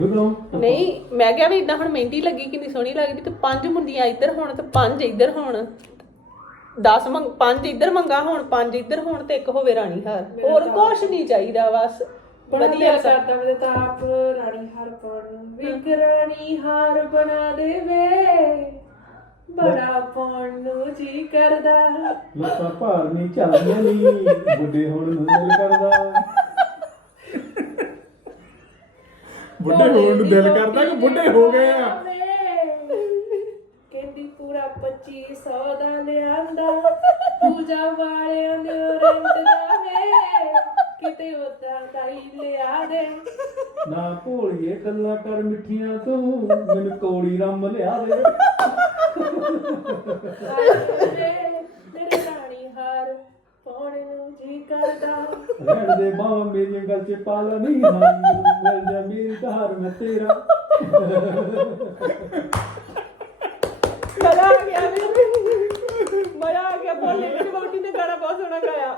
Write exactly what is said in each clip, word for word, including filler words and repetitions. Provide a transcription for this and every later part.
ਨਹੀਂ ਮੈਂ ਕਿਹਾ ਵੀ ਇਦਾਂ ਹੁਣ ਮਹਿੰਦੀ ਲੱਗੀ ਕਿੰਨੀ ਸੋਹਣੀ ਲੱਗਦੀ ਤੇ ਪੰਜ ਮੁੰਦੀਆਂ ਇੱਧਰ ਹੋਣ ਤੇ ਪੰਜ ਇੱਧਰ ਹੋਣ ਦਸ ਮੰਗ ਪੰਜ ਇੱਧਰ ਮੰਗਾ ਹੋਣ ਪੰਜ ਇੱਧਰ ਹੋਣ ਤੇ ਇੱਕ ਹੋਵੇ ਰਾਣੀ ਹਾਰ ਹੋਰ ਕੁਛ ਨਹੀਂ ਚਾਹੀਦਾ ਬਸ ਵਧੀਆ ਕਰਦਾ ਮੇਰੇ ਤਾਂ ਆਪ ਰਾਣੀ ਹਾਰ ਪਾਉਣ ਨੂੰ ਵੀ ਰਾਣੀ ਹਾਰ ਬਣਾ ਦੇਵੇ ਬੜਾ ਪਾਉਣ ਨੂੰ ਜੀ ਕਰਦਾ ਲੱਤਾਂ ਭਾਰ ਨਹੀਂ ਚੱਲਦੀਆਂ ਨਹੀਂ ਬੁੱਢੇ ਹੋਣ ਨੂੰ ਦਿਲ ਕਰਦਾ ਬੁੱਢੇ ਹੋਣ ਨੂੰ ਦਿਲ ਕਰਦਾ ਕਿ ਬੁੱਢੇ ਹੋ ਗਏ ਆ ਕਹਿੰਦੀ ਪੂਰਾ ਪੱਚੀ ਸੌ ਦਾ ਲਿਆਂਦਾ ਪੂਜਾ ਵਾਲਿਆਂ ਨੇ ਰੰਟ ਦਾ ਵੇ ਕਿਤੇ ਉਦਾਂ ਦਾ ਹੀ ਲਿਆ ਦੇ ਨਾ ਭੋਲੀਏ ਕੱਲਾ ਕਰ ਮਿੱਠੀਆਂ ਤੂੰ ਮੈਨੂੰ ਕੋੜੀ ਰੰਮ ਲਿਆ ਦੇ ਮੇਰੇ ਰਾਣੀ ਹਾਰ ਪਾਉਣ ਨੂੰ ਜੀ ਕਰਦਾ ਰਹਿਣ ਦੇ ਬਾਹਾਂ ਮੇਰੀਆਂ ਗੱਲ ਚ ਪਾਲਾ ਨਹੀਂ ਹਾਂ ਮਿਲ ਜਾ ਮੇਰੀ ਧਾਰ ਮੈਂ ਤੇਰਾ ਮਜ਼ਾ ਆ ਗਿਆ ਮਜ਼ਾ ਆ ਗਿਆ ਬੋਲੇ ਮੇਰੀ ਵਹੁਟੀ ਨੇ ਗਾਣਾ ਬਹੁਤ ਸੋਹਣਾ ਗਾਇਆ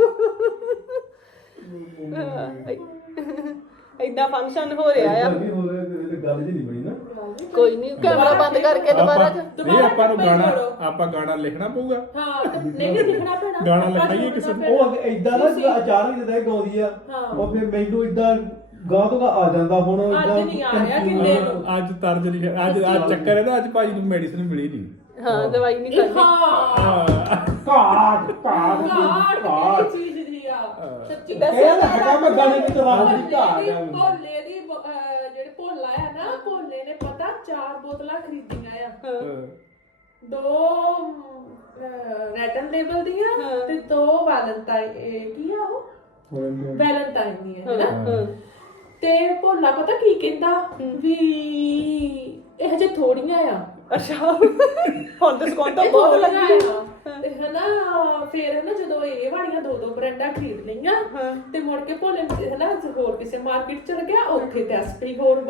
ਏਦਾਂ ਫੰਕਸ਼ਨ ਹੋ ਰਿਹਾ ਆ ਨਹੀਂ ਹੋ ਰਿਹਾ ਤੇ ਗੱਲ ਜੀ ਨਹੀਂ ਬਣੀ ਨਾ ਕੋਈ ਨਹੀਂ ਕੈਮਰਾ ਬੰਦ ਕਰਕੇ ਦੁਬਾਰਾ ਨਹੀਂ ਆਪਾਂ ਨੂੰ ਗਾਣਾ ਆਪਾਂ ਗਾਣਾ ਲਿਖਣਾ ਪਊਗਾ ਹਾਂ ਨਹੀਂ ਲਿਖਣਾ ਪੈਣਾ ਗਾਣਾ ਲਿਖਾਈਏ ਕਿਸੇ ਨੂੰ ਉਹ ਇਦਾਂ ਨਾ ਅਚਾਰ ਹੀ ਦਿੰਦਾ ਗਾਉਂਦੀ ਆ ਉਹ ਫਿਰ ਮੈਨੂੰ ਇਦਾਂ ਗਾ ਤੋਂ ਆ ਜਾਂਦਾ ਹੁਣ ਅੱਜ ਨਹੀਂ ਆ ਰਿਹਾ ਕਿੰਨੇ ਨੂੰ ਅੱਜ ਤਰਜ ਨਹੀਂ ਅੱਜ ਅੱਜ ਚੱਕਰ ਹੈ ਨਾ ਅੱਜ ਭਾਈ ਨੂੰ ਮੈਡੀਸਿਨ ਮਿਲੀ ਨਹੀਂ ਹਾਂ ਦਵਾਈ ਨਹੀਂ ਕਰਨੀ ਹਾਂ ਘਾਟ ਘਾਟ ਘਾਟ ਘਾਟ ਚੀਜ਼ ਦੀ ਆ ਸੱਚੀ ਇਹ ਤਾਂ ਹੈਗਾ ਮੈਂ ਗਾਣੇ ਵਿੱਚ ਵਾਹ ਦੀ ਘਾਟ ਭੋਲੇ ਆ ਦੀ ਭੋਲੇ ਦੀ ਅਹ, ਜਿਹੜੇ ਭੋਲਾ ਆ ਨਾ ਭੋਲੇ ਨੇ ਪਤਾ ਚਾਰ ਬੋਤਲਾਂ ਖਰੀਦੀਆਂ ਆ ਦੋ ਰੈਟਨ ਲੇਬਲ ਦੀਆਂ ਤੇ ਦੋ ਵੈਲੈਂਟਾਈਨ ਕੀ ਆ ਉਹ ਵੈਲੈਂਟਾਈਨ ਦੀਆਂ ਹੈਨਾ ਤੇ ਭੋਲਾ ਪਤਾ ਕੀ ਕਹਿੰਦਾ ਵੀ ਇਹ ਜੇ ਥੋੜੀਆਂ ਆ ਅੱਛਾ ਹੁਣ ਡਿਸਕਾਊਂਟ ਤਾਂ ਬਹੁਤ ਲੱਗੀ ਤੇ ਹਨਾ ਫੇਰ ਹਨਾ ਜਦੋਂ ਇਹ ਵਾਲੀਆਂ ਦੋ ਦੋ ਬ੍ਰਾਂਡਾਂ ਖਰੀਦ ਲਈਆਂ ਤੇ ਮੁੜ ਕੇ ਭੋਲੇ ਹਨਾ ਹੋਰ ਕਿਸੇ ਮਾਰਕੀਟ ਚਲ ਗਿਆ ਉੱਥੇ ਤੇ ਐਸਪੀ ਹੋਰ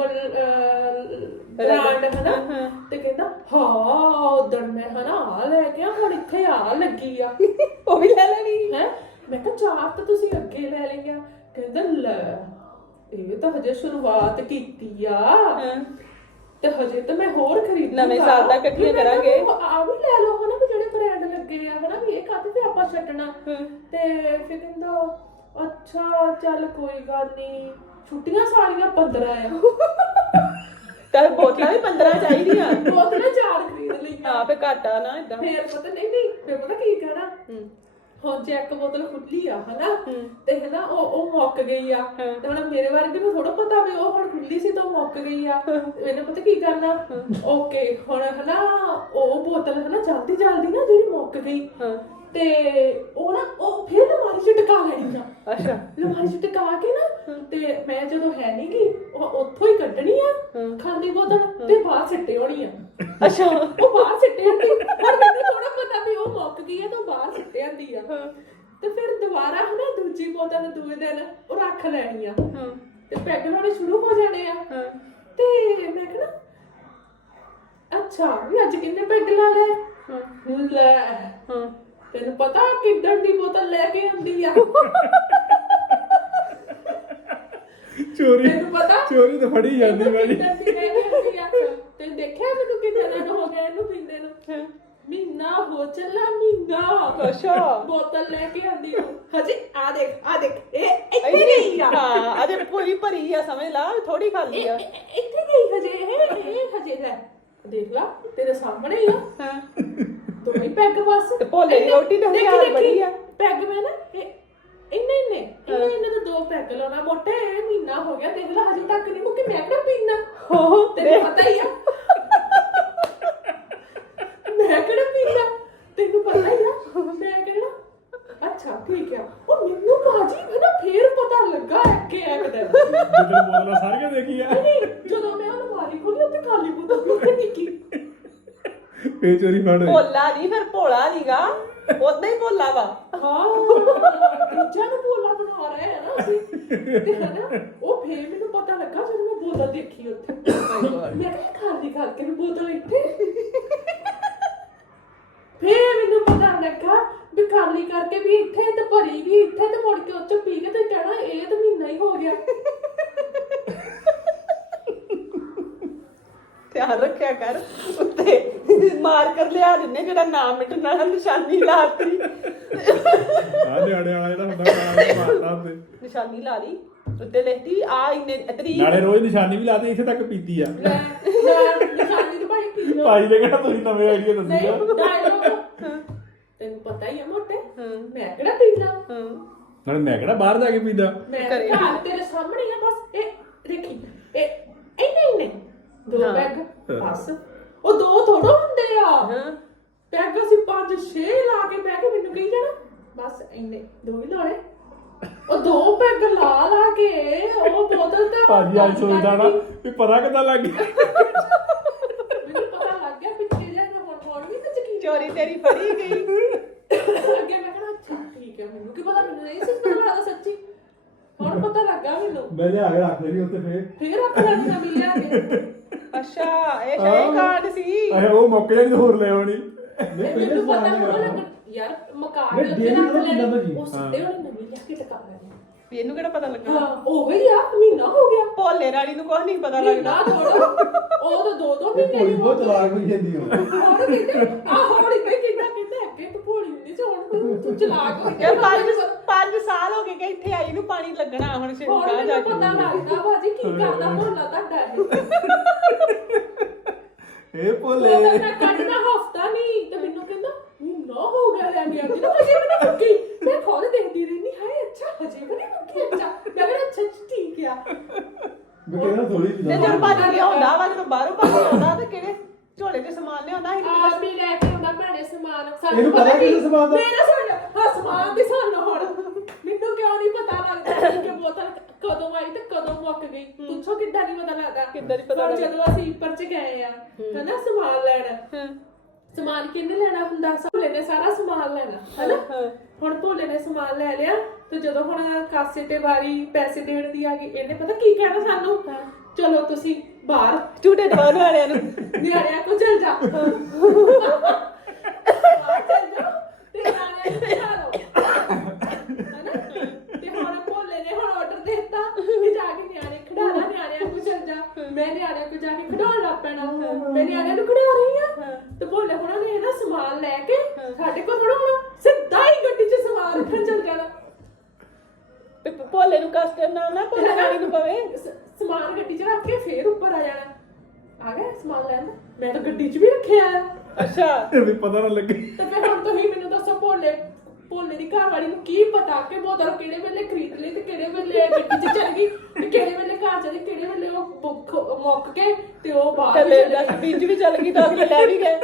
ਬ੍ਰਾਂਡ ਹਨਾ ਤੇ ਕਹਿੰਦਾ ਹਾਂ ਉਦੋਂ ਮੈਂ ਹਨਾ ਆ ਲੈ ਗਿਆ ਹੁਣ ਇੱਥੇ ਆ ਲੱਗੀ ਆ ਉਹ ਵੀ ਲੈ ਲੈਣੀ ਹੈ ਮੈਂ ਕਿਹਾ ਚਾਰ ਤਾਂ ਤੁਸੀਂ ਅੱਗੇ ਲੈ ਲਈਆਂ ਕਹਿੰਦਾ ਲੈ ਇਹ ਤਾਂ ਹਜੇ ਸ਼ੁਰੂਆਤ ਕੀਤੀ ਆ ਤੇ ਹਜੇ ਤਾਂ ਮੈਂ ਹੋਰ ਖਰੀਦ ਨਵੇਂ ਸਾਲ ਦਾ ਇਕੱਠੀਆਂ ਕਰਾਂਗੇ ਆ ਵੀ ਲੈ ਲਓ ਹਨਾ ਵੀ ਜਿਹੜੇ ਬ੍ਰਾਂਡ ਲੱਗੇ ਆ ਹਨਾ ਵੀ ਇਹ ਕਾਹਦੇ ਤੇ ਆਪਾਂ ਛੱਡਣਾ ਤੇ ਫਿਰ ਕਹਿੰਦਾ ਅੱਛਾ ਚੱਲ ਕੋਈ ਗੱਲ ਨਹੀਂ ਛੁੱਟੀਆਂ ਸਾਰੀਆਂ ਪੰਦਰਾਂ ਆ ਤਾਂ ਬੋਤਲਾਂ ਵੀ ਪੰਦਰਾਂ ਚਾਹੀਦੀਆਂ ਬੋਤਲਾਂ ਚਾਰ ਖਰੀਦ ਲਈਆਂ ਹਾਂ ਫੇ ਘਾਟਾ ਨਾ ਇਦਾਂ ਫੇਰ ਪਤਾ ਨਹੀਂ ਨਹੀਂ ਫੇਰ ਪਤਾ ਕੀ ਕਹਿਣਾ ਹੁਣ ਜੇ ਇੱਕ ਬੋਤਲ ਖੁੱਲੀ ਆ ਹਨਾ ਤੇ ਹਨਾ ਉਹ ਉਹ ਮੁੱਕ ਗਈ ਆ ਤੇ ਹੁਣ ਮੇਰੇ ਬਾਰੇ ਨੂੰ ਥੋੜਾ ਪਤਾ ਵੀ ਉਹ ਹੁਣ ਖੁੱਲੀ ਸੀ ਤਾਂ ਉਹ ਮੁੱਕ ਗਈ ਆ ਮੈਨੂੰ ਪਤਾ ਕੀ ਕਰਨਾ ਓਕੇ ਹੁਣ ਹਨਾ ਉਹ ਬੋਤਲ ਹਨਾ ਜਲਦੀ ਜਲਦੀ ਨਾ ਜਿਹੜੀ ਮੁੱਕ ਗਈ ਤੇ ਉਹ ਨਾ ਉਹ ਫਿਰ ਲਮਾਰੀ ਚ ਟਿਕਾ ਲੈਣੀ ਆ ਅੱਛਾ ਲਮਾਰੀ ਚ ਟਿਕਾ ਕੇ ਨਾ ਤੇ ਮੈਂ ਜਦੋਂ ਹੈ ਨੀ ਗੀ ਉਹ ਉੱਥੋਂ ਹੀ ਕੱਢਣੀ ਆ ਖਾਲੀ ਬੋਤਲ ਤੇ ਬਾਹਰ ਸਿੱਟੇ ਹੋਣੀ ਆ ਅੱਛਾ ਉਹ ਬਾਹਰ ਸਿੱਟੇ ਆਂਦੀ ਪਰ ਮੈਨੂੰ ਥੋੜਾ ਪਤਾ ਵੀ ਉਹ ਮੁੱਕ ਗਈ ਆ ਤਾਂ ਬਾਹਰ ਸਿੱਟੇ ਆਂਦੀ ਆ ਤੇ ਫਿਰ ਦੁਬਾਰਾ ਹਨਾ ਦੂਜੀ ਬੋਤਲ ਦੂਏ ਦਿਨ ਉਹ ਰੱਖ ਲੈਣੀ ਆ ਤੇ ਪੈਗ ਲਾਉਣੇ ਸ਼ੁਰੂ ਹੋ ਜਾਣੇ ਆ ਤੇ ਮੈਂ ਕਿਹਾ ਅੱਛਾ ਵੀ ਅੱਜ ਕਿੰਨੇ ਪੈਗ ਲਾ ਲਏ ਲੈ ਤੈਨੂੰ ਪਤਾ ਕਿੱਦਾਂ ਦੀ ਬੋਤਲ ਲੈ ਕੇ ਆਂਦੀ ਆ ਚੋਰੀ ਤੈਨੂੰ ਪਤਾ ਚੋਰੀ ਤਾਂ ਫੜੀ ਜਾਂਦੀ ਵਾਲੀ ਤੇ ਦੇਖਿਆ ਮੈਨੂੰ ਕਿੰਨੇ ਦਿਨ ਹੋ ਗਏ ਇਹਨੂੰ ਪੀਂਦੇ ਨੂੰ ਮਹੀਨਾ ਹੋ ਚੱਲਾ ਮਹੀਨਾ ਅੱਛਾ ਬੋਤਲ ਲੈ ਕੇ ਆਂਦੀ ਹਜੇ ਆ ਦੇਖ ਆ ਦੇਖ ਇਹ ਇੱਥੇ ਗਈ ਆ ਹਾਂ ਅਜੇ ਪੂਰੀ ਭਰੀ ਆ ਸਮਝ ਲਾ ਥੋੜੀ ਖਾਲੀ ਆ ਇੱਥੇ ਗਈ ਹਜੇ ਇਹ ਇਹ ਹਜੇ ਲੈ ਦੇਖ ਲਾ ਤੇਰੇ ਸਾਹਮਣੇ ਹੀ ਆ ਹਾਂ ਤੂੰ ਹੀ ਪੈਗ ਬਸ ਤੇ ਭੋਲੇ ਦੀ ਰੋਟੀ ਤਾਂ ਹਜ਼ਾਰ ਬੜੀ ਆ ਪੈਗ ਮੈਂ ਨਾ ਇੰਨੇ ਇੰਨੇ ਇੰਨੇ ਇੰਨੇ ਤਾਂ ਦੋ ਪੈਗ ਲਾਉਣਾ ਮੋਟੇ ਮਹੀਨਾ ਹੋ ਗਿਆ ਦੇਖ ਲੈ ਹਜੇ ਤੱਕ ਨਹੀਂ ਮੁੱਕੇ ਮੈਂ ਕਿਹੜਾ ਪੀਣਾ ਹੋ ਤੈਨੂੰ ਪਤਾ ਹੀ ਆ ਮੈਂ ਕਿਹੜਾ ਪੀਣਾ ਤੈਨੂੰ ਪਤਾ ਹੀ ਆ ਮੈਂ ਕਿਹੜਾ ਅੱਛਾ ਠੀਕ ਆ ਉਹ ਮੈਨੂੰ ਬਾਜੀ ਹੈ ਨਾ ਫੇਰ ਪਤਾ ਲੱਗਾ ਕਿ ਇੱਕ ਦਿਨ ਜਦੋਂ ਬੋਲਣਾ ਸਾਰੀਆਂ ਦੇਖੀਆਂ ਨਹੀਂ ਜਦੋਂ ਮੈਂ ਉਹ ਮਾਰੀ ਖੋਲੀ ਉੱਥੇ ਖਾਲੀ ਬੋਤਲ ਨਿੱਕੀ ਇਹ ਚੋਰੀ ਫੜ ਹੋਈ ਭੋਲਾ ਨਹੀਂ ਫਿਰ ਭੋਲਾ ਨੀਗਾ ਉਦਾਂ ਹੀ ਭੋਲਾ ਵਾ ਹਾਂ ਦੂਜਿਆਂ ਨੂੰ ਭੋਲਾ ਬਣਾ ਰਹੇ ਆ ਨਾ ਅਸੀਂ ਤੇ ਹਨਾ ਉਹ ਫੇਰ ਮੈਨੂੰ ਪਤਾ ਲੱਗਾ ਜਦੋਂ ਮੈਂ ਬੋਤਲ ਦੇਖੀ ਉੱਥੇ ਮੈਂ ਕਿਹਾ ਖਾਲੀ ਕਰਕੇ ਵੀ ਬੋਤਲ ਇੱਥੇ ਫੇਰ ਮੈਨੂੰ ਪਤਾ ਲੱਗਾ ਵੀ ਖਾਲੀ ਕਰਕੇ ਵੀ ਇੱਥੇ ਤੇ ਭਰੀ ਵੀ ਇੱਥੇ ਤੇ ਮੁੜ ਕੇ ਉੱਚੋਂ ਪੀ ਕੇ ਤੇ ਕਹਿਣਾ ਇਹ ਤਾਂ ਮਹੀਨਾ ਹੀ ਹੋ ਗਿਆ ਧਿਆਨ ਰੱਖਿਆ ਕਰ ਉੱਤੇ ਮਾਰਕਰ ਲਿਆ ਦਿੰਨੇ ਜਿਹੜਾ ਨਾਮ ਮਿਟਣ ਵਾਲਾ ਨਿਸ਼ਾਨੀ ਲਾਤੀ ਆ ਨਿਆਣੇ ਵਾਲਾ ਜਿਹੜਾ ਹੁੰਦਾ ਕਾਲਾ ਮਾਰਦਾ ਹੁੰਦੇ ਨਿਸ਼ਾਨੀ ਲਾ ਲਈ ਉੱਤੇ ਲਿਖਤੀ ਆ ਇੰਨੇ ਤਰੀਕ ਨਾਲੇ ਰੋਜ਼ ਨਿਸ਼ਾਨੀ ਵੀ ਲਾਦੇ ਇੱਥੇ ਤੱਕ ਪੀਤੀ ਆ ਲੈ ਲੈ ਨਿਸ਼ਾਨੀ ਤਾਂ ਭਾਈ ਪੀ ਲਓ ਭਾਈ ਨੇ ਕਿਹੜਾ ਤੁਸੀਂ ਨਵੇਂ ਆਈਡੀਆ ਦੱਸੀ ਆ ਨਹੀਂ ਡਾਇਲੋਗ ਤੈਨੂੰ ਪਤਾ ਹੀ ਆ ਮੋਟੇ ਮੈਂ ਕਿਹੜਾ ਪੀਣਾ ਹਾਂ ਨਾਲੇ ਮੈਂ ਕਿਹੜਾ ਬਾਹਰ ਜਾ ਕੇ ਪੀਂਦਾ ਮੈਂ ਘਰੇ। ਘਰ ਤੇਰੇ ਸਾਹਮਣੇ ਆ ਬਸ ਇਹ ਦੇਖੀ ਇਹ ਇੰਨੇ ਇੰਨੇ ਦੋ ਹਾਂ। ਪੈਗ ਬਸ ਉਹ ਦੋ ਥੋੜਾ ਹੁੰਦੇ ਆ ਹਾਂ ਪੈਗ ਅਸੀਂ ਪੰਜ ਛੇ ਲਾ ਕੇ ਬਹਿ ਕੇ ਮੈਨੂੰ ਕਹੀ ਜਾਣਾ ਬਸ ਇੰਨੇ ਦੋ ਹੀ ਲਾਉਣੇ ਉਹ ਦੋ ਪੈਗ ਲਾ ਲਾ ਕੇ ਉਹ ਬੋਤਲ ਤੇ ਭਾਜੀ ਅੱਜ ਸੋਚਦਾ ਨਾ ਵੀ ਪਤਾ ਕਿੱਦਾਂ ਲੱਗ ਗਿਆ ਮੈਨੂੰ ਪਤਾ ਲੱਗ ਗਿਆ ਪਿੱਛੇ ਜਾ ਹੁਣ ਹੁਣ ਵੀ ਤੇ ਯਕੀਨ ਚੋਰੀ ਤੇਰੀ ਫੜੀ ਗਈ ਅੱਗੇ ਮੈਂ ਕਿਹਾ ਅੱਛਾ ਠੀਕ ਹੈ ਮੈਨੂੰ ਕੀ ਪਤਾ ਮੈਨੂੰ ਨਹੀਂ ਸੀ ਪਤਾ ਲੱਗਦਾ ਸੱਚੀ ਹੁਣ ਪਤਾ ਲੱਗਾ ਮੈਨੂੰ ਮੈਂ ਲਿਆ ਕੇ ਰੱਖ ਲਈ ਉੱਤੇ ਫੇਰ ਫੇਰ ਆਪਣਾ ਨਵੀਂ ਲਿਆ ਕੇ ਅੱਛਾ ਇਹ ਸ਼ਾਇਦ ਕਾਰਡ ਸੀ ਅਹੇ ਉਹ ਮੁੱਕ ਜਾਣੀ ਹੋਰ ਲੈ ਆਉਣੀ ਨਹੀਂ ਇਹ ਪਹਿਲੇ ਮੈਨੂੰ ਪਤਾ ਸਮਾਨ ਹੋਣਾ ਲਿਆ ਲੱਗ ਯਾਰ ਮਕਾਨ ਮੈਂ ਦੇ ਉੱਤੇ ਡੇਲੀ ਰੱਖ ਨੂੰ ਕਿੰਨਾ ਲੈਣੀ ਭਾਜੀ? ਉਹ ਸਿੱਧੇ ਵਾਲੀ ਨਵੀਂ ਲਿਆ ਕੇ ਟਕਾ ਲੈਣੀ ਵੀ ਇਹਨੂੰ ਕਿਹੜਾ ਪਤਾ ਲੱਗਾ ਹਾਂ ਉਹ ਹੀ ਆ ਮਹੀਨਾ ਹੋ ਗਿਆ ਭੋਲੇ ਰਾਣੀ ਨੂੰ ਕੁਝ ਨਹੀਂ ਪਤਾ ਮਹੀਨਾ ਲੱਗਦਾ ਥੋੜਾ ਉਹ ਤਾਂ ਦੋ ਦੋ ਇਹ ਮਹੀਨੇ ਭੋਲੀ ਦੀ ਬਹੁਤ ਚਲਾਕ ਹੋਈ ਜਾਂਦੀ ਹੋ ਹੁਣ ਕਹਿੰਦੇ ਆ ਹੁਣ ਇੱਥੇ ਕਿੰਨਾ ਕਹਿੰਦਾ ਅੱਗੇ ਤੂੰ ਭੋਲੀ ਹੁੰਦੀ ਸੀ ਹੁਣ ਤੂੰ ਤੂੰ ਚਲਾਕ ਹੋ ਇਹ ਗਿਆ ਪੰਜ ਪੰਜ ਸਾਲ ਹੋ ਗਏ ਕਿ ਇੱਥੇ ਆਈ ਨੂੰ ਪਾਣੀ ਲੱਗਣਾ ਹੁਣ ਹੁਣ ਸ਼ਿਮਲਾ ਜਾ ਮੈਨੂੰ ਕੇ ਪਤਾ ਲੱਗਦਾ ਬਾਜੀ ਕੀ ਕਰਦਾ ਭੋਲਾ ਤੁਹਾਡਾ ਇਹ ਇਹ ਭੋਲੇ ਉਹ ਤਾਂ ਮੈਂ ਕੱਢਣਾ ਹਫਤਾ ਨਹੀਂ ਤੇ ਮੈਨੂੰ ਕਹਿੰਦਾ ਮਹੀਨਾ ਹੋ ਗਿਆ ਲੈ ਗਿਆ ਕਿ ਹਜੇ ਵੀ ਨਹੀਂ ਮੁੱਕੀ ਮੈਂ ਖੋਲ ਦੇਖਦੀ ਰਹਿੰਦੀ ਹਾਏ ਅੱਛਾ ਹਜੇ ਵੀ ਨਹੀਂ ਮੁੱਕੀ ਅੱਛਾ ਮੈਂ ਕਿਹਾ ਅੱਛਾ ਅੱਛਾ, ਠੀਕ ਆ ਮੈਂ ਕਹਿੰਦਾ ਥੋੜੀ ਤੇ ਜਿਹੀ ਜਦੋਂ ਭੱਜ ਗਿਆ ਹੁੰਦਾ ਵਾ ਜਦੋਂ ਬਾਹਰੋਂ ਭੱਜ ਆਉਂਦਾ ਤੇ ਕਿਹੜੇ ਝੋਲੇ ਦੇ ਸਮਾਨ ਲਿਆਉਂਦਾ ਸੀ ਆਪ ਹੀ ਲੈ ਕੇ ਆਉਂਦਾ ਭੈਣੇ ਸਮਾਨ ਇਹਨੂੰ ਪਤਾ ਕੀ? ਕਿਹੜਾ ਸਮਾਨ ਦਾ? ਮੇਰਾ ਸੁਣ ਹਾਂ ਸਮਾਨ ਦੀ ਸਾਨੂੰ ਹੁਣ ਮੈਨੂੰ ਕਿਉਂ ਨਹੀਂ ਪਤਾ ਲੱਗਦਾ ਕਿ ਬੋਤਲ ਕਦੋਂ ਆਈ ਤੇ ਕਦੋਂ ਮੁੱਕ ਗਈ ਪੁੱਛੋ ਕਿੱਦਾਂ ਨਹੀਂ ਪਤਾ ਲੱਗਦਾ ਕਿੱਦਾਂ ਨੀ ਪਤਾ ਹੁਣ ਲੱਗਦਾ? ਜਦੋਂ ਅਸੀਂ ਉੱਪਰ ਚ ਗਏ ਆ ਹਨਾ ਸਮਾਨ ਲੈਣ ਹਾਂ ਸਮਾਨ ਕਿੰਨੇ ਲੈਣਾ ਹੁੰਦਾ ਭੋਲੇ ਨੇ ਸਾਰਾ ਸਮਾਨ ਲੈਣਾ ਹਨਾ ਹਾਂ ਹੁਣ ਭੋਲੇ ਨੇ ਸਮਾਨ ਲੈ ਲਿਆ ਤੇ ਜਦੋਂ ਹੁਣ ਕਾਸੇ ਤੇ ਵਾਰੀ ਪੈਸੇ ਦੇਣ ਦੀ ਆ ਗਈ ਇਹਨੇ ਪਤਾ ਕੀ ਕਹਿਣਾ ਸਾਨੂੰ ਚਲੋ ਤੁਸੀਂ ਬਾਹਰ ਝੂਟੇ ਦਵਾਉਣ ਵਾਲਿਆਂ ਨੂੰ ਨਿਆਣਿਆਂ ਕੋ ਚਲ ਜਾ ਬਾਹਰ ਚਲ ਜਾ ਤੇ ਨਿਆਣਿਆਂ ਨੂੰ ਖਿਲਾ ਲਓ ਹਨਾ ਤੇ ਹੁਣ ਭੋਲੇ ਨੇ ਹੁਣ ਆਰਡਰ ਦੇ ਦਿੱਤਾ ਕਿ ਜਾ ਕੇ ਨਿਆਣੇ ਖਿਡਾਣਾ ਨਿਆਣਿਆਂ ਕੋ ਚਲ ਜਾ ਮੈਂ ਨਿਆਣਿਆਂ ਕੋ ਜਾ ਕੇ ਖਿਡਾਉਣ ਲੱਗ ਪੈਣਾ ਮੈਂ ਨਿਆਣਿਆਂ ਨੂੰ ਖਿਡਾ ਰਹੀ ਆ ਤੇ ਭੋਲੇ ਹੁਣਾਂ ਨੇ ਇਹਦਾ ਸਮਾਨ ਲੈ ਕੇ ਸਾਡੇ ਕੋਲ ਥੋੜਾ ਹੁਣ ਸਿੱਧਾ ਹੀ ਗੱਡੀ 'ਚ ਸਮਾਨ ਰੱਖਣ ਚਲ ਜਾਣਾ ਤੇ ਭੋਲੇ ਨੂੰ ਕਸਟਰ ਨਾਲ ਨਾ ਭੋਲੇ ਰਾਣੀ ਨੂੰ ਪਵੇ ਸ- ਸਮਾਨ ਗੱਡੀ 'ਚ ਰੱਖ ਕੇ ਫੇਰ ਉੱਪਰ ਆ ਜਾਣਾ ਆ ਗਿਆ ਸਮਾਨ ਲੈਣ ਮੈਂ ਤਾਂ ਗੱਡੀ 'ਚ ਵੀ ਰੱਖਿਆ ਆ ਅੱਛਾ ਇਹ ਵੀ ਪਤਾ ਨਾ ਲੱਗੇ ਤੇ ਫਿਰ ਹੁਣ ਤੁਸੀਂ ਮੈਨੂੰ ਦੱਸੋ ਭੋਲੇ ਭੋਲੇ ਦੀ ਘਰ ਵਾਲੀ ਨੂੰ ਕੀ ਪਤਾ ਕਿ ਬੋਤਲ ਕਿਹੜੇ ਵੇਲੇ ਖਰੀਦ ਲਈ ਤੇ ਕਿਹੜੇ ਵੇਲੇ ਗੱਡੀ 'ਚ ਚਲ ਗਈ ਤੇ ਕਿਹੜੇ ਵੇਲੇ ਘਰ ਚਲੀ ਕਿਹੜੇ ਵੇਲੇ ਉਹ ਮੁੱਕ ਮੁੱਕ ਕੇ ਤੇ ਉਹ ਬਾਹਰ ਥੱਲੇ ਚਲੀ ਗਈ। ਡਸਟਬਿਨ 'ਚ ਵੀ ਚੱਲ ਗਈ ਤਾਂ ਅਗਲੇ ਲੈ ਵੀ ਗਏ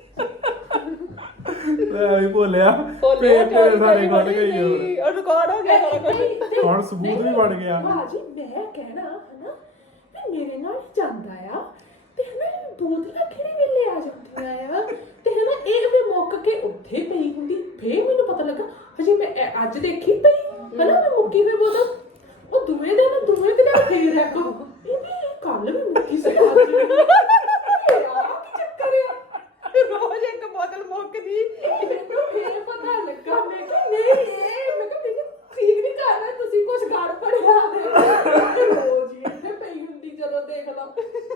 ਐ ਵੀ ਭੋਲਿਆ ਭੋਲੇ ਪੇਟ ਤੇਰੇ ਸਾਰੇ ਵੱਧ ਗਈ ਹੋਰ ਉਹ ਰਿਕਾਰਡ ਹੋ ਗਿਆ ਸਾਰਾ ਕੁਝ ਨਹੀਂ, ਨਹੀਂ, ਹੁਣ ਸਬੂਤ ਵੀ ਬਣ ਗਿਆ। ਭਾਜੀ ਮੈਂ ਕਹਿਣਾ ਹਨਾ ਵੀ ਮੇਰੇ ਨਾਲ ਜਾਂਦਾ ਆ ਤੇ ਹਨਾ ਬੋਤਲਾਂ ਕਿਹੜੇ ਵੇਲੇ ਆ ਜਾਂਦੀਆਂ ਆ ਤੇ ਹਨਾ ਇਹ ਵੀ ਮੁੱਕ ਕੇ ਉੱਥੇ ਪਈ ਹੁੰਦੀ ਫੇਰ ਮੈਨੂੰ ਪਤਾ ਲੱਗਾ ਹਜੇ ਮੈਂ ਇਹ ਅੱਜ ਦੇਖੀ ਪਈ ਹਨਾ ਮੈਂ ਮੁੱਕੀ ਹੋਈ ਬੋਤਲ ਉਹ ਦੂਏ ਦਿਨ ਦੂਏ ਦਿਨ ਫੇਰ ਇੱਕ ਇਹ ਵੀ ਕੱਲ ਵੀ ਮੁੱਕੀ ਸੀ ਅੱਜ ਵੀ। ਯਾਰ ਕੀ ਚੱਕਰ ਆ ਰੋਜ਼ ਇੱਕ ਬੋਤਲ ਮੁੱਕਦੀ ਮੈਨੂੰ ਫੇਰ ਪਤਾ ਲੱਗਾ ਮੈਂ ਕਿ ਨਹੀਂ ਇਹ ਮੈਂ ਕਿ ਮੈਨੂੰ ਠੀਕ ਨਹੀਂ ਕਰ ਰਿਹਾ ਤੁਸੀਂ ਕੁਝ ਗਾੜ ਪੜਿਆ ਦੇ ਰੋਜ਼ ਹੀ ਇੱਥੇ ਪਈ ਹੁੰਦੀ ਚਲੋ ਦੇਖ ਲਓ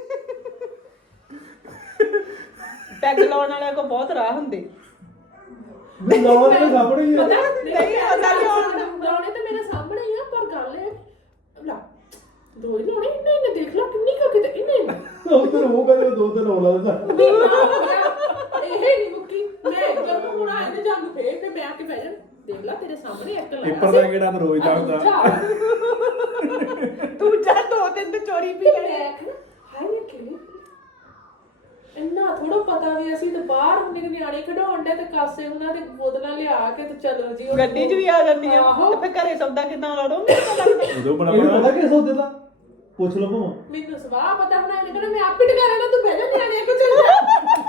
ਪੈਗ ਲਾਉਣ ਵਾਲਿਆਂ ਕੋ ਬਹੁਤ ਰਾਹ ਹੁੰਦੇ ਮੈਂ ਲਾਉਣ ਦੇ ਸਾਹਮਣੇ ਹੀ ਆ ਪਤਾ ਨਹੀਂ, ਪਤਾ ਨਹੀਂ ਹੁਣ। ਲਾਉਣੇ ਤਾਂ ਮੇਰੇ ਸਾਹਮਣੇ ਹੀ ਆ ਪਰ ਗੱਲ ਇਹ ਲਾ ਦੋ ਹੀ ਲਾਉਣੇ ਇੰਨੇ ਇੰਨੇ ਦੇਖ ਲਾ ਕਿੰਨੀ ਕੁ ਕਿਤੇ ਇੰਨੇ ਇੰਨੇ ਉਧਰ ਉਹ ਕਰੇ ਦੋ ਦਿਨ ਆਉਣਾ ਦਾ ਮਹੀਨਾ ਹੋ ਗਿਆ ਇਹ ਨਹੀਂ ਮੁੱਕੀ ਮੈਂ ਇੱਧਰ ਨੂੰ ਹੁਣ ਆਏ ਤੇ ਜਾਂਗ ਫੇਰ ਤੇ ਮੈਂ ਆ ਕੇ ਬਹਿ ਜਾਣ ਦੇਖ ਲਾ ਤੇਰੇ ਸਾਹਮਣੇ ਇੱਕ ਲਾਇਆ ਪੇਪਰ ਦਾ ਕਿਹੜਾ ਤਾਂ ਰੋਜ਼ ਦਾ ਹੁੰਦਾ ਤੂੰ ਜਾ ਦੋ ਦਿਨ ਤੇ ਚੋਰੀ ਪੀ ਤੇ ਲੈਣੀ ਮੈਂ ਆਖਿਆ, ਹਾਏ ਇਹ ਕਿਹੜੇ ਇੰਨਾ ਥੋੜਾ ਪਤਾ ਵੀ ਅਸੀਂ ਤਾਂ ਬਾਹਰ ਹੁੰਦੇ ਨੇ ਨਿਆਣੇ ਖਿਡਾਉਣ ਦੇ ਤੇ ਕਾਸੇ ਉਹਨਾਂ ਦੇ ਬੋਤਲਾਂ ਲਿਆ ਕੇ ਤੇ ਚਲੋ ਜੀ ਉਹ- ਗੱਡੀ 'ਚ ਵੀ ਆ ਜਾਂਦੀਆਂ ਆਹੋ। ਤੇ ਫਿਰ ਘਰੇ ਸੌਦਾ ਕਿੱਦਾਂ ਲਾੜੋ ਮੈਨੂੰ ਪਤਾ ਲੱਗਦਾ ਉਦੋਂ ਬੜਾ ਇਹਨੂੰ ਪਤਾ ਬੜਾ ਕਿਸ ਸੌਦੇ ਦਾ ਪੁੱਛ ਲਓ ਭਾਵਾਂ ਮੈਨੂੰ ਸਵਾਹ ਪਤਾ ਬਣਾ ਕੇ ਕਹਿੰਦਾ ਮੈਂ ਆਪ ਹੀ ਟਕਾਰਾਂਗਾ ਤੂੰ ਬਹਿ ਜਾ ਨਿਆਣਿਆਂ ਕੋ ਚੱਲ ਜਾ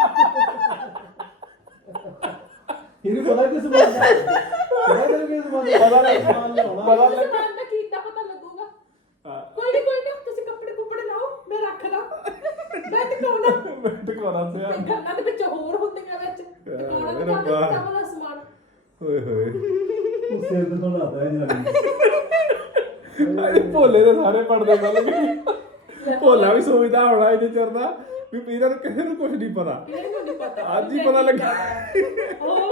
ਇਹਨੂੰ ਪਤਾ ਕਿਸ ਸਮਾਨ ਦਾ ਪਤਾ ਕਿਸ ਕਿਸ ਸਮਾਨ ਦਾ ਪਤਾ ਲੱਗ ਸਮਾਨ ਲਿਆਉਣਾ ਪਤਾ ਉਸ ਲੱਗ ਸਮਾਨ ਦਾ ਕੀਤਾ ਪਤਾ ਲੱਗੂਗਾ ਹਾਂ। ਕੋਈ ਨਹੀਂ ਕੋਈ ਨਹੀਂ ਤੁਸੀਂ ਕੱਪੜੇ ਕੁੱਪੜੇ ਲਾਓ ਮੈਂ ਰੱਖ ਲਾਂ ਮੈਂ ਟਕਾਉਣਾ ਮੈਂ ਟਿਕਾਣਾ ਸਿਆ ਤੇ ਗੱਲਾਂ ਦੇ ਵਿੱਚ ਹੋਰ ਹੁੰਦੀਆਂ ਵਿੱਚ ਟਕਾਉਣਾ ਤਾਂ ਰੱਬਾ। ਤੁਹਾਨੂੰ ਪਤਾ ਵਾਲਾ ਸਮਾਨ ਓਏ ਹੋਏ ਉਹ ਸਿਰ ਤੇ ਤੋਂ ਲਾਦਾ ਹੈ ਜਨਾਨੀ ਭੋਲੇ ਦੇ ਸਾਰੇ ਪੜਦੇ ਗੱਲ ਗਈ ਭੋਲਾ ਵੀ ਸੋਚਦਾ ਹੋਣਾ ਇਹਦੇ ਚਿਰ ਦਾ ਵੀ ਇਹਨਾਂ ਨੂੰ ਕਿਸੇ ਨੂੰ ਕੁਝ ਨਹੀਂ ਪਤਾ ਕਿਹਨੂੰ ਨਹੀਂ ਪਤਾ ਅੱਜ ਹੀ ਪਤਾ ਲੱਗਾ ਹੋਰ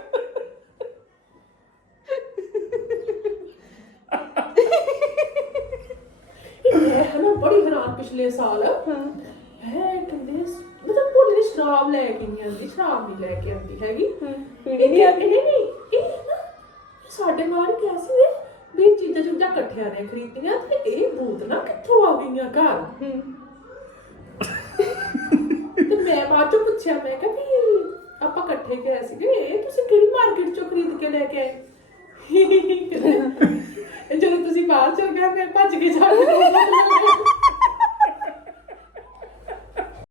ਇਹ ਹਨਾ ਬੜੀ ਹੈਰਾਨ ਪਿਛਲੇ ਸਾਲ ਹੈ ਕਹਿੰਦੇ ਮਤਲਬ ਭੋਲੇ ਦੀ ਸ਼ਰਾਬ ਲੈ ਕੇ ਨਹੀਂ ਆਉਂਦੀ ਸ਼ਰਾਬ ਨਹੀਂ ਲੈ ਕੇ ਆਉਂਦੀ ਹੈਗੀ ਪੀਣੀ ਨਹੀਂ ਆਉਂਦੀ ਨਹੀਂ ਨਹੀਂ ਇਹ ਨਾ ਸਾਡੇ ਨਾਲ ਕੈਸੀ ਹੈ ਵੀ ਚੀਜ਼ਾਂ ਚੀਜ਼ਾਂ ਇਕੱਠਿਆਂ ਨੇ ਖਰੀਦੀਆਂ ਤੇ ਇਹ ਬੋਤਲਾਂ ਕਿੱਥੋਂ ਆ ਗਈਆਂ ਘਰ ਤੇ ਮੈਂ ਬਾਅਦ ਚੋਂ ਪੁੱਛਿਆ ਮੈਂ ਕਿਹਾ ਵੀ ਆਪਾਂ ਇਕੱਠੇ ਗਏ ਸੀਗੇ ਇਹ ਤੁਸੀਂ ਕਿਹੜੀ ਮਾਰਕੀਟ ਚੋਂ ਖਰੀਦ ਕੇ ਲੈ ਕੇ ਆਏ ਜਦੋਂ ਤੁਸੀਂ ਬਾਹਰ ਚਲ ਗਏ ਮੈਂ ਭੱਜ ਕੇ ਜਾ ਕੇ